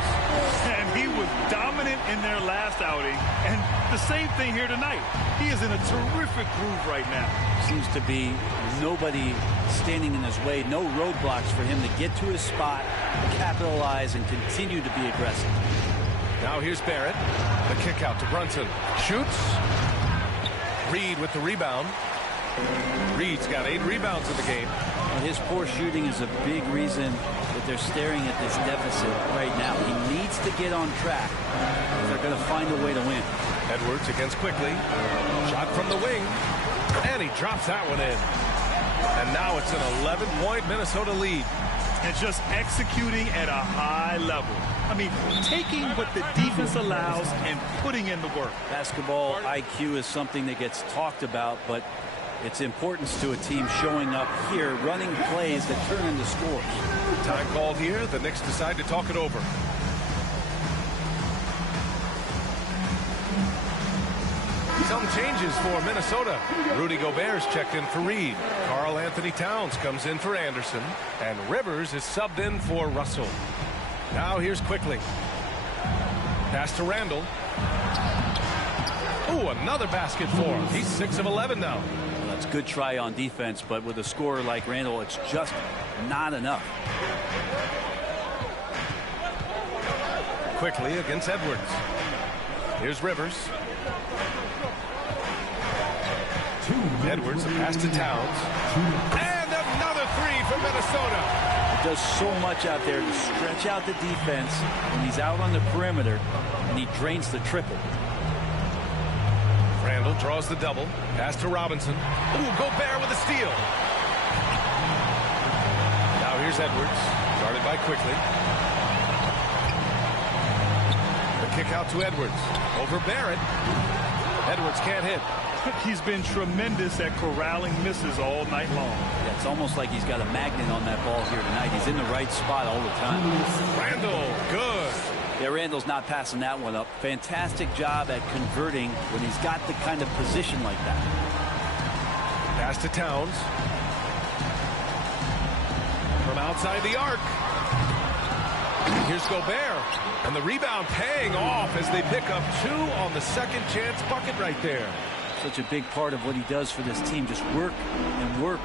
And he was dominant in their last outing. And the same thing here tonight. He is in a terrific groove right now. Seems to be nobody standing in his way. No roadblocks for him to get to his spot, capitalize, and continue to be aggressive. Now here's Barrett. The kick out to Brunson. Shoots. Reed with the rebound. Reed's got 8 rebounds in the game. Well, his poor shooting is a big reason that they're staring at this deficit right now. He needs to get on track if they're going to find a way to win. Edwards against Quickly. Shot from the wing. And he drops that one in. And now it's an 11-point Minnesota lead. And just executing at a high level. I mean, taking what the defense allows and putting in the work. Basketball IQ is something that gets talked about, but its importance to a team showing up here, running plays that turn into scores. Time called here. The Knicks decide to talk it over. Some changes for Minnesota. Rudy Gobert's checked in for Reed. Karl Anthony Towns comes in for Anderson. And Rivers is subbed in for Russell. Now here's Quickly. Pass to Randall. Ooh, another basket for him. He's 6 of 11 now. Well, that's a good try on defense, but with a scorer like Randall, it's just not enough. Quickly against Edwards. Here's Rivers. Edwards, a pass to Towns. And another 3 for Minnesota. He does so much out there to stretch out the defense when he's out on the perimeter, and he drains the triple. Randall draws the double. Pass to Robinson. Ooh, Gobert with a steal. Now here's Edwards. Guarded by Quickly. The kick out to Edwards. Over Barrett. Edwards can't hit. He's been tremendous at corralling misses all night long. Yeah, it's almost like he's got a magnet on that ball here tonight. He's in the right spot all the time. Randall, good. Yeah, Randall's not passing that one up. Fantastic job at converting when he's got the kind of position like that. Pass to Towns. From outside the arc. Here's Gobert. And the rebound paying off as they pick up 2 on the second chance bucket right there. Such a big part of what he does for this team. Just work and work.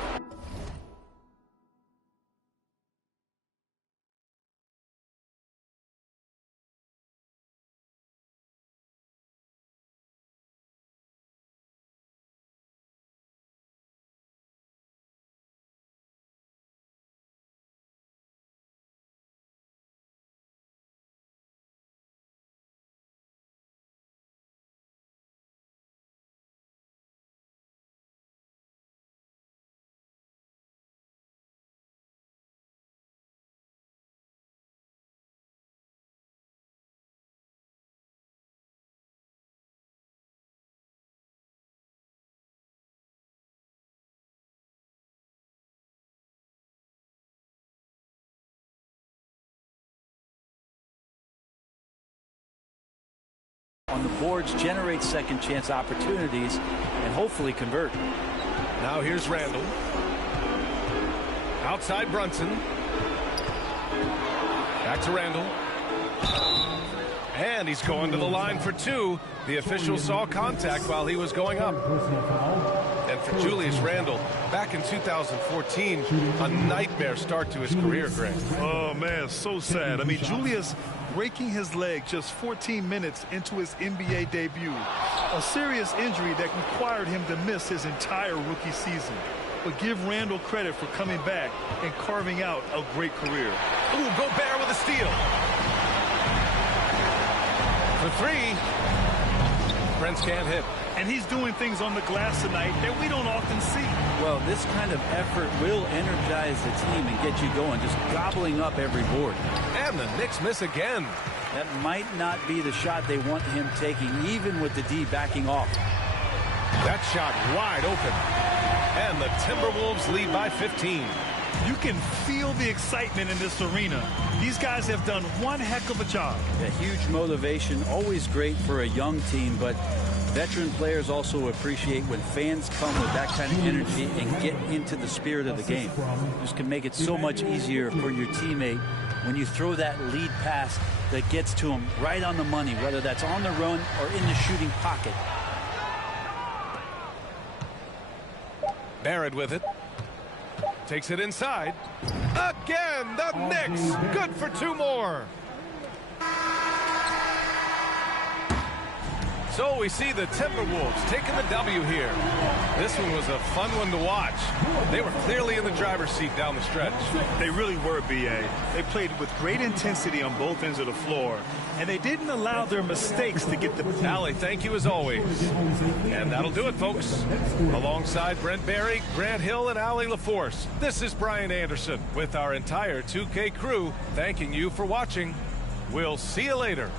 On the boards, generate second chance opportunities and hopefully convert. Now here's Randall. Outside Brunson. Back to Randall. And he's going to the line for 2. The official saw contact while he was going up. And for Julius Randle, back in 2014, a nightmare start to his career, Greg. Oh, man, so sad. I mean, Julius breaking his leg just 14 minutes into his NBA debut. A serious injury that required him to miss his entire rookie season. But give Randall credit for coming back and carving out a great career. Ooh, Gobert with a steal. For 3. Prince can't hit. And he's doing things on the glass tonight that we don't often see. Well, this kind of effort will energize the team and get you going, just gobbling up every board. And the Knicks miss again. That might not be the shot they want him taking, even with the D backing off. That shot wide open. And the Timberwolves lead by 15. You can feel the excitement in this arena. These guys have done one heck of a job. A huge motivation, always great for a young team, but veteran players also appreciate when fans come with that kind of energy and get into the spirit of the game. Just can make it so much easier for your teammate when you throw that lead pass that gets to him right on the money, whether that's on the run or in the shooting pocket. Barrett with it. Takes it inside. Again, the Knicks. Good for 2 more. So we see the Timberwolves taking the W here. This one was a fun one to watch. They were clearly in the driver's seat down the stretch. They really were, B.A. They played with great intensity on both ends of the floor, and they didn't allow their mistakes to get the... Allie, thank you as always. And that'll do it, folks. Alongside Brent Barry, Grant Hill, and Allie LaForce, this is Brian Anderson with our entire 2K crew thanking you for watching. We'll see you later.